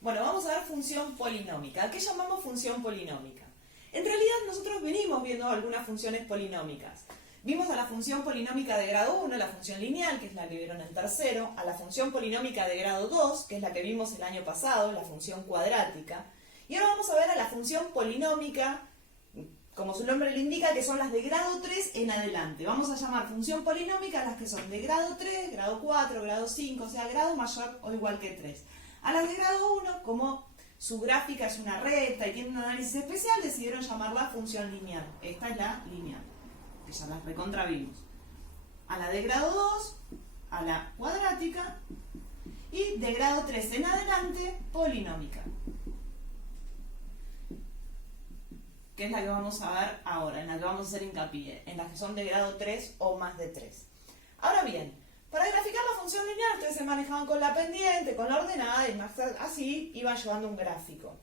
Bueno, vamos a ver función polinómica. ¿A qué llamamos función polinómica? En realidad nosotros venimos viendo algunas funciones polinómicas. Vimos a la función polinómica de grado 1, la función lineal, que es la que vieron en tercero, a la función polinómica de grado 2, que es la que vimos el año pasado, la función cuadrática. Y ahora vamos a ver a la función polinómica, como su nombre lo indica, que son las de grado 3 en adelante. Vamos a llamar función polinómica a las que son de grado 3, grado 4, grado 5, o sea, grado mayor o igual que 3. A las de grado 1, como su gráfica es una recta y tiene un análisis especial, decidieron llamarla función lineal. Esta es la lineal, que ya las recontravimos. A la de grado 2, a la cuadrática, y de grado 3 en adelante, polinómica, que es la que vamos a ver ahora, en la que vamos a hacer hincapié, en las que son de grado 3 o más de 3. Ahora bien, para graficar la función lineal ustedes se manejaban con la pendiente, con la ordenada, y más así iban llevando un gráfico.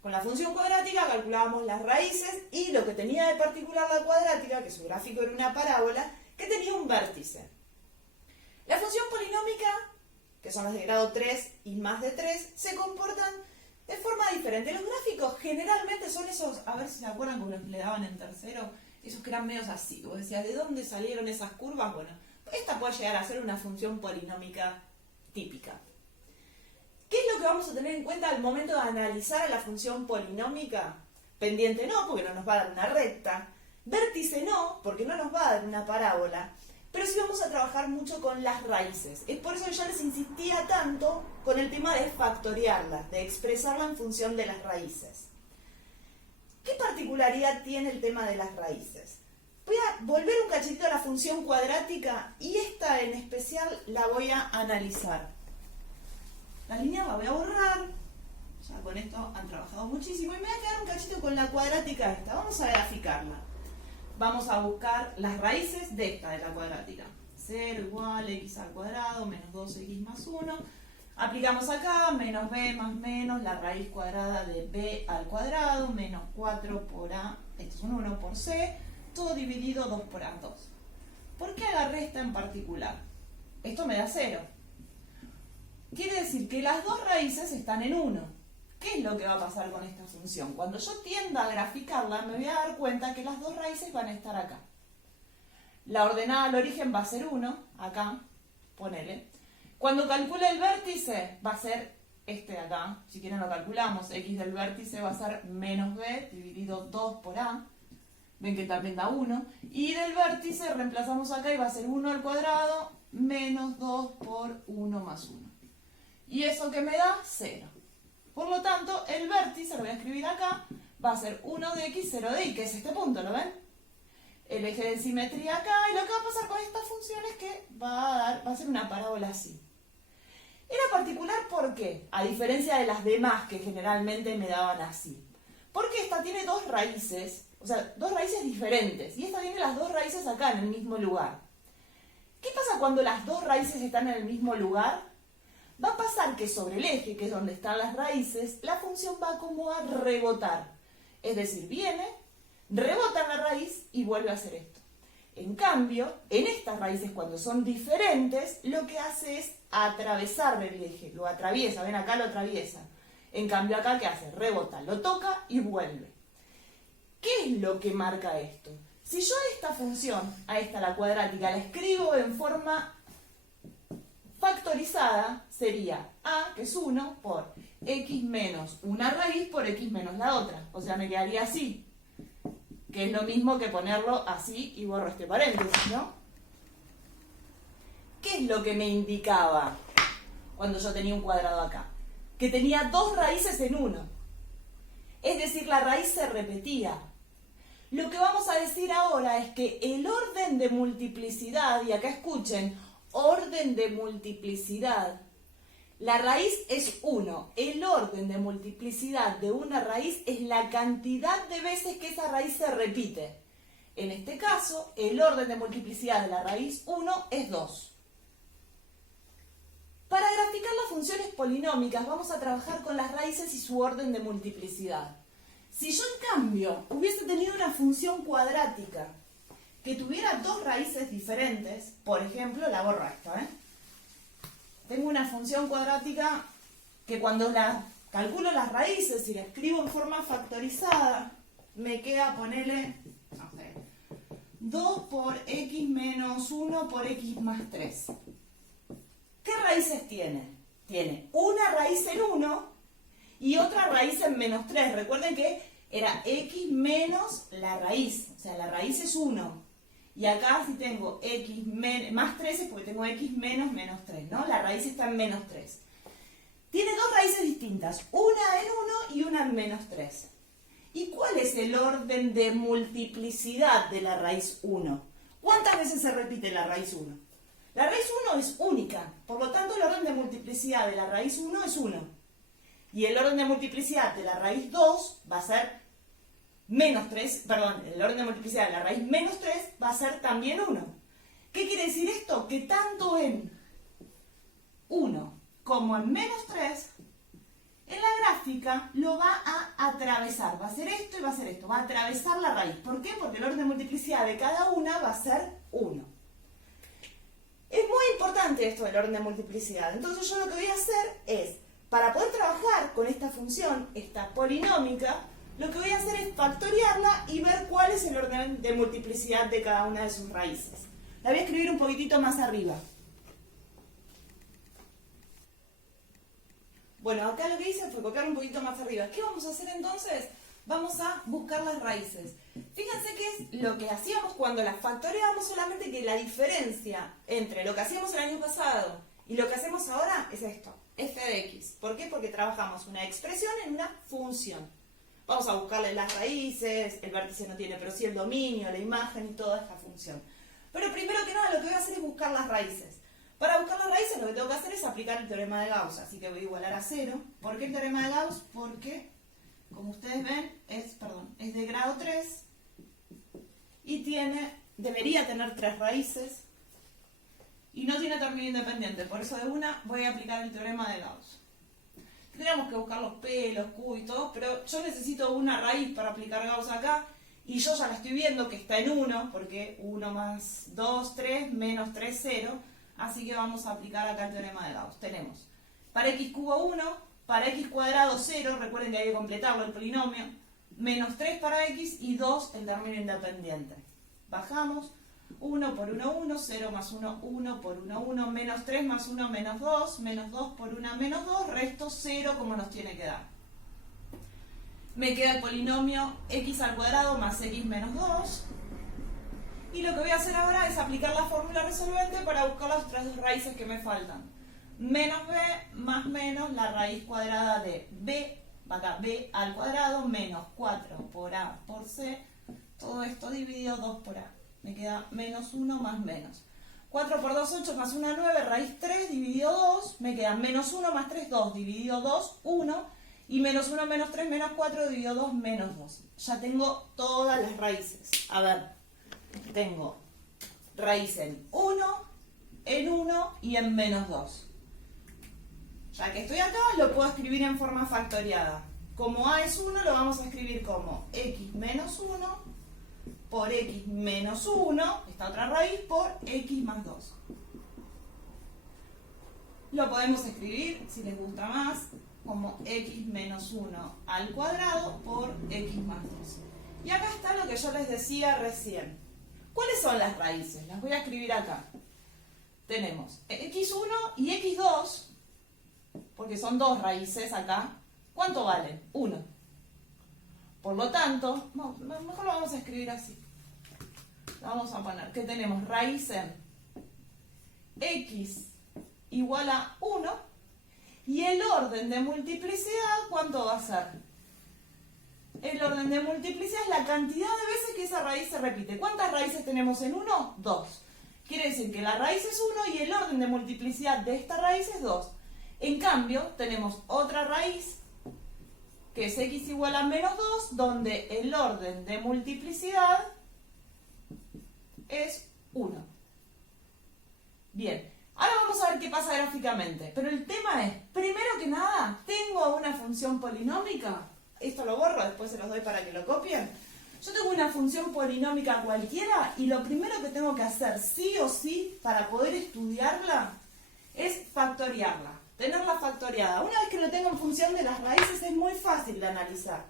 Con la función cuadrática calculábamos las raíces y lo que tenía de particular la cuadrática, que su gráfico era una parábola, que tenía un vértice. La función polinómica, que son las de grado 3 y más de 3, se comportan de forma diferente. Los gráficos generalmente son esos, a ver si se acuerdan como los que le daban en tercero, esos que eran medios así. Vos decías, ¿de dónde salieron esas curvas? Bueno, esta puede llegar a ser una función polinómica típica. ¿Qué es lo que vamos a tener en cuenta al momento de analizar a la función polinómica? Pendiente no, porque no nos va a dar una recta. Vértice no, porque no nos va a dar una parábola. Pero sí vamos a trabajar mucho con las raíces. Es por eso que yo les insistía tanto con el tema de factoriarlas, de expresarla en función de las raíces. ¿Qué particularidad tiene el tema de las raíces? Voy a volver un cachito a la función cuadrática y esta en especial la voy a analizar. La línea la voy a borrar, ya con esto han trabajado muchísimo, y me voy a quedar un cachito con la cuadrática esta. Vamos a graficarla. Vamos a buscar las raíces de esta, de la cuadrática. 0 igual x al cuadrado menos 2x más 1. Aplicamos acá, menos b más menos, la raíz cuadrada de b al cuadrado, menos 4 por a, esto es un 1 por c, todo dividido 2 por a2. ¿Por qué agarré esta en particular? Esto me da 0. Quiere decir que las dos raíces están en 1. ¿Qué es lo que va a pasar con esta función? Cuando yo tienda a graficarla, me voy a dar cuenta que las dos raíces van a estar acá. La ordenada al origen va a ser 1, acá, ponele. Cuando calcule el vértice, va a ser este de acá. Si quieren lo calculamos, x del vértice va a ser menos b dividido 2 por a. Ven que también da 1. Y del vértice reemplazamos acá y va a ser 1 al cuadrado menos 2 por 1 más 1. ¿Y eso que me da? 0. Por lo tanto, el vértice, lo voy a escribir acá, va a ser 1 de x, 0 de y, que es este punto, ¿lo ven? El eje de simetría acá, y lo que va a pasar con esta función es que va a ser una parábola así. Era particular, ¿por qué? A diferencia de las demás que generalmente me daban así. Porque esta tiene dos raíces, o sea, dos raíces diferentes, y esta tiene las dos raíces acá en el mismo lugar. ¿Qué pasa cuando las dos raíces están en el mismo lugar? Va a pasar que sobre el eje, que es donde están las raíces, la función va como a rebotar. Es decir, viene, rebota en la raíz y vuelve a hacer esto. En cambio, en estas raíces, cuando son diferentes, lo que hace es atravesar el eje. Lo atraviesa, ven acá lo atraviesa. En cambio acá, ¿qué hace? Rebota, lo toca y vuelve. ¿Qué es lo que marca esto? Si yo a esta función, a esta la cuadrática, la escribo en forma factorizada, sería a, que es 1, por x menos una raíz por x menos la otra. O sea, me quedaría así, que es lo mismo que ponerlo así y borro este paréntesis, ¿no? ¿Qué es lo que me indicaba cuando yo tenía un cuadrado acá? Que tenía dos raíces en 1. Es decir, la raíz se repetía. Lo que vamos a decir ahora es que el orden de multiplicidad, y acá escuchen, orden de multiplicidad, la raíz es 1. El orden de multiplicidad de una raíz es la cantidad de veces que esa raíz se repite. En este caso, el orden de multiplicidad de la raíz 1 es 2. Para graficar las funciones polinómicas vamos a trabajar con las raíces y su orden de multiplicidad. Si yo en cambio hubiese tenido una función cuadrática que tuviera dos raíces diferentes, por ejemplo, la borro esta, Tengo una función cuadrática que cuando la calculo las raíces y la escribo en forma factorizada, me queda, ponele, no sé, 2 por x menos 1 por x más 3. ¿Qué raíces tiene? Tiene una raíz en 1 y otra raíz en menos 3. Recuerden que era x menos la raíz, o sea, la raíz es 1. Y acá si tengo x más 3 es porque tengo x menos 3, ¿no? La raíz está en menos 3. Tiene dos raíces distintas, una en 1 y una en menos 3. ¿Y cuál es el orden de multiplicidad de la raíz 1? ¿Cuántas veces se repite la raíz 1? La raíz 1 es única, por lo tanto el orden de multiplicidad de la raíz 1 es 1. Y el orden de multiplicidad de la raíz 2 va a ser menos 3, perdón, el orden de multiplicidad de la raíz menos 3 va a ser también 1. ¿Qué quiere decir esto? Que tanto en 1 como en menos 3, en la gráfica lo va a atravesar. Va a ser esto y va a ser esto. Va a atravesar la raíz. ¿Por qué? Porque el orden de multiplicidad de cada una va a ser 1. Es muy importante esto del orden de multiplicidad. Entonces yo lo que voy a hacer es, para poder trabajar con esta función, esta polinómica, lo que voy a hacer es factoriarla y ver cuál es el orden de multiplicidad de cada una de sus raíces. La voy a escribir un poquitito más arriba. Bueno, acá lo que hice fue copiar un poquito más arriba. ¿Qué vamos a hacer entonces? Vamos a buscar las raíces. Fíjense que es lo que hacíamos cuando las factoreábamos, solamente que la diferencia entre lo que hacíamos el año pasado y lo que hacemos ahora es esto, f de x. ¿Por qué? Porque trabajamos una expresión en una función. Vamos a buscarle las raíces, el vértice no tiene, pero sí el dominio, la imagen y toda esta función. Pero primero que nada lo que voy a hacer es buscar las raíces. Para buscar las raíces lo que tengo que hacer es aplicar el teorema de Gauss, así que voy a igualar a 0. ¿Por qué el teorema de Gauss? Porque, como ustedes ven, es de grado 3 y debería tener 3 raíces y no tiene término independiente, por eso de una voy a aplicar el teorema de Gauss. Tendríamos que buscar los P, los Q y todo, pero yo necesito una raíz para aplicar Gauss acá y yo ya la estoy viendo que está en 1, porque 1 más 2, 3, menos 3, 0. Así que vamos a aplicar acá el teorema de Gauss. Tenemos para x cubo 1, para x cuadrado 0, recuerden que hay que completarlo el polinomio, menos 3 para x y 2 el término independiente. Bajamos, 1 por 1, 1, 0 más 1, 1 por 1, 1, menos 3 más 1, menos 2 por 1, menos 2, resto 0 como nos tiene que dar. Me queda el polinomio x al cuadrado más x menos 2. Y lo que voy a hacer ahora es aplicar la fórmula resolvente para buscar las otras dos raíces que me faltan. Menos b más menos la raíz cuadrada de b, va acá b al cuadrado, menos 4 por a por c, todo esto dividido 2 por a. Me queda menos 1 más menos. 4 por 2, 8 más 1, 9, raíz 3 dividido 2, me queda menos 1 más 3, 2, dividido 2, 1, y menos 1 menos 3 menos 4 dividido 2, menos 2. Ya tengo todas las raíces. A ver. Tengo raíz en 1 y en menos 2. Ya que estoy acá, lo puedo escribir en forma factoriada. Como a es 1, lo vamos a escribir como x menos 1 por x menos 1, esta otra raíz, por x más 2. Lo podemos escribir, si les gusta más, como x menos 1 al cuadrado por x más 2. Y acá está lo que yo les decía recién. ¿Cuáles son las raíces? Las voy a escribir acá. Tenemos x1 y x2, porque son dos raíces acá. ¿Cuánto valen? 1. Por lo tanto, mejor lo vamos a escribir así. Vamos a poner que tenemos raíz en x igual a 1 y el orden de multiplicidad, ¿cuánto va a ser? El orden de multiplicidad es la cantidad de veces que esa raíz se repite. ¿Cuántas raíces tenemos en 1? 2. Quiere decir que la raíz es 1 y el orden de multiplicidad de esta raíz es 2. En cambio, tenemos otra raíz, que es x igual a menos 2, donde el orden de multiplicidad es 1. Bien, ahora vamos a ver qué pasa gráficamente. Pero el tema es, primero que nada, tengo una función polinómica. Esto lo borro, después se los doy para que lo copien. Yo tengo una función polinómica cualquiera y lo primero que tengo que hacer sí o sí para poder estudiarla es factoriarla. tenerla factoriada. Una vez que lo tengo en función de las raíces es muy fácil de analizar.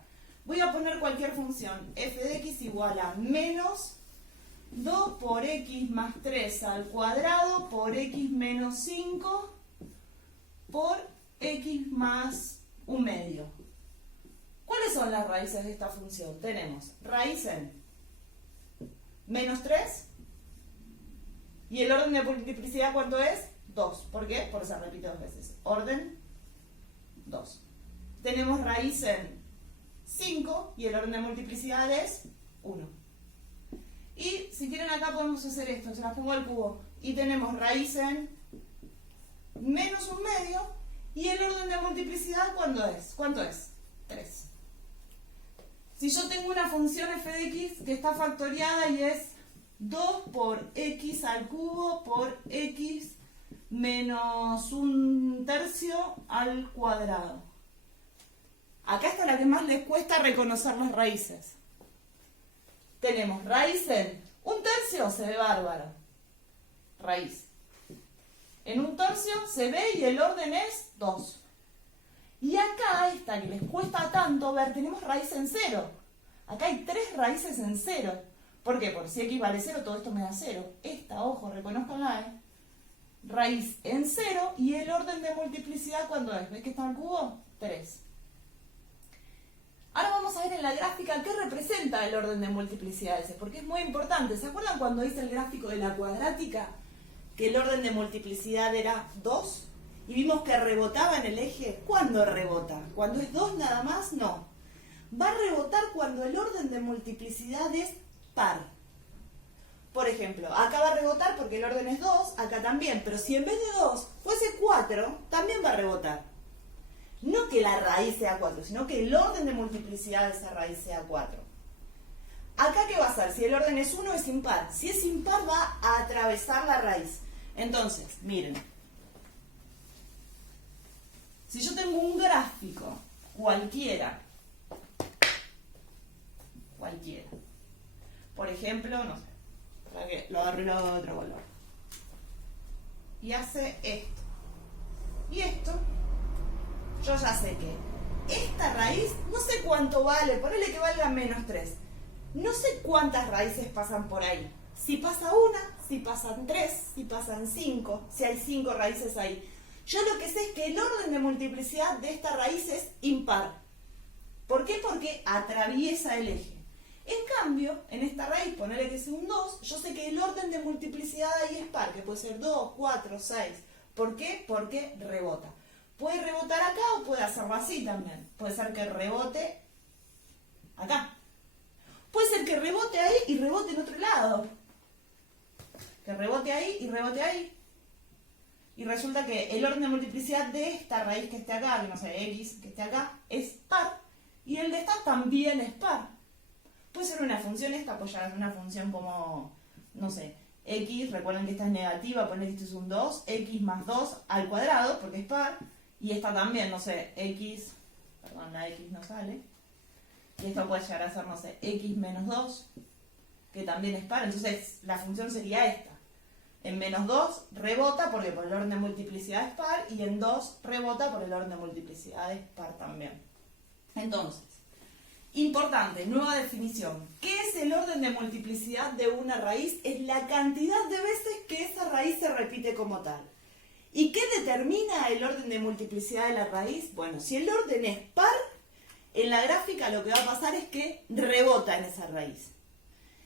Voy a poner cualquier función, f de x igual a menos 2 por x más 3 al cuadrado por x menos 5 por x más un medio. ¿Cuáles son las raíces de esta función? Tenemos raíz en menos 3 y el orden de multiplicidad ¿cuánto es? 2. ¿Por qué? Porque se repite dos veces. Orden 2. Tenemos raíz en 5 y el orden de multiplicidad es 1. Y si quieren acá podemos hacer esto, se las pongo al cubo. Y tenemos raíz en menos un medio y el orden de multiplicidad ¿cuánto es? ¿Cuánto es? 3. Si yo tengo una función f de x que está factoriada y es 2 por x al cubo por x menos un tercio al cuadrado. Acá está la que más les cuesta reconocer las raíces. Tenemos raíz en un tercio, se ve bárbaro. Raíz. En un tercio se ve y el orden es 2. Y acá, esta que les cuesta tanto ver, tenemos raíz en 0. Acá hay 3 raíces en 0. ¿Por qué? Porque si x vale 0, todo esto me da 0. Esta, ojo, reconozcanla, raíz en 0 y el orden de multiplicidad, ¿cuánto es? ¿Ves que está al cubo? 3. Ahora vamos a ver en la gráfica qué representa el orden de multiplicidad ese, porque es muy importante. ¿Se acuerdan cuando hice el gráfico de la cuadrática? Que el orden de multiplicidad era 2 y vimos que rebotaba en el eje. ¿Cuándo rebota? ¿Cuando es 2 nada más? No. Va a rebotar cuando el orden de multiplicidad es par. Por ejemplo, acá va a rebotar porque el orden es 2, acá también, pero si en vez de 2 fuese 4, también va a rebotar. No que la raíz sea 4, sino que el orden de multiplicidad de esa raíz sea 4. Acá, ¿qué va a hacer? Si el orden es 1, es impar. Si es impar, va a atravesar la raíz. Entonces, miren. Si yo tengo un gráfico, cualquiera, por ejemplo, no sé, para que lo agarre de otro color, y hace esto, y esto, yo ya sé que esta raíz, no sé cuánto vale, ponele que valga menos 3. No sé cuántas raíces pasan por ahí. Si pasa una, si pasan 3, si pasan 5, si hay 5 raíces ahí. Yo lo que sé es que el orden de multiplicidad de esta raíz es impar. ¿Por qué? Porque atraviesa el eje. En cambio, en esta raíz, ponele que es un 2, yo sé que el orden de multiplicidad ahí es par, que puede ser 2, 4, 6. ¿Por qué? Porque rebota. Puede rebotar acá o puede hacerlo así también. Puede ser que rebote acá. Puede ser que rebote ahí y rebote en otro lado. Que rebote ahí y rebote ahí. Y resulta que el orden de multiplicidad de esta raíz que esté acá, que no sé, x, que esté acá, es par. Y el de esta también es par. Puede ser una función esta, pues ya es una función como, no sé, x, recuerden que esta es negativa, poner que esto es un 2, x más 2 al cuadrado, porque es par. Y esta también, no sé, x, perdón, la x no sale. Y esto puede llegar a ser, no sé, x menos 2, que también es par. Entonces, la función sería esta. En menos 2 rebota porque por el orden de multiplicidad es par, y en 2 rebota por el orden de multiplicidad es par también. Entonces, importante, nueva definición. ¿Qué es el orden de multiplicidad de una raíz? Es la cantidad de veces que esa raíz se repite como tal. ¿Y qué determina el orden de multiplicidad de la raíz? Bueno, si el orden es par, en la gráfica lo que va a pasar es que rebota en esa raíz.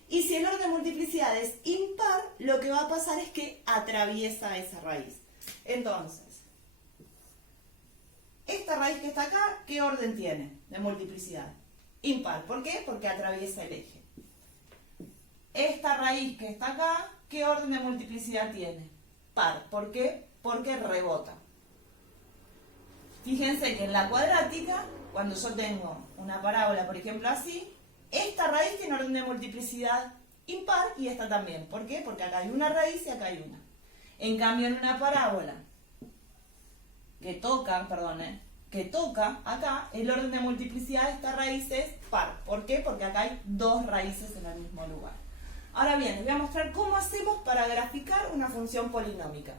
Y si el orden de multiplicidad es impar, lo que va a pasar es que atraviesa esa raíz. Entonces, esta raíz que está acá, ¿qué orden tiene de multiplicidad? Impar. ¿Por qué? Porque atraviesa el eje. Esta raíz que está acá, ¿qué orden de multiplicidad tiene? Par. ¿Por qué? Porque rebota. Fíjense que en la cuadrática, cuando yo tengo una parábola, por ejemplo, así, esta raíz tiene orden de multiplicidad impar y esta también. ¿Por qué? Porque acá hay una raíz y acá hay una. En cambio, en una parábola que toca acá, el orden de multiplicidad de esta raíz es par. ¿Por qué? Porque acá hay 2 raíces en el mismo lugar. Ahora bien, les voy a mostrar cómo hacemos para graficar una función polinómica.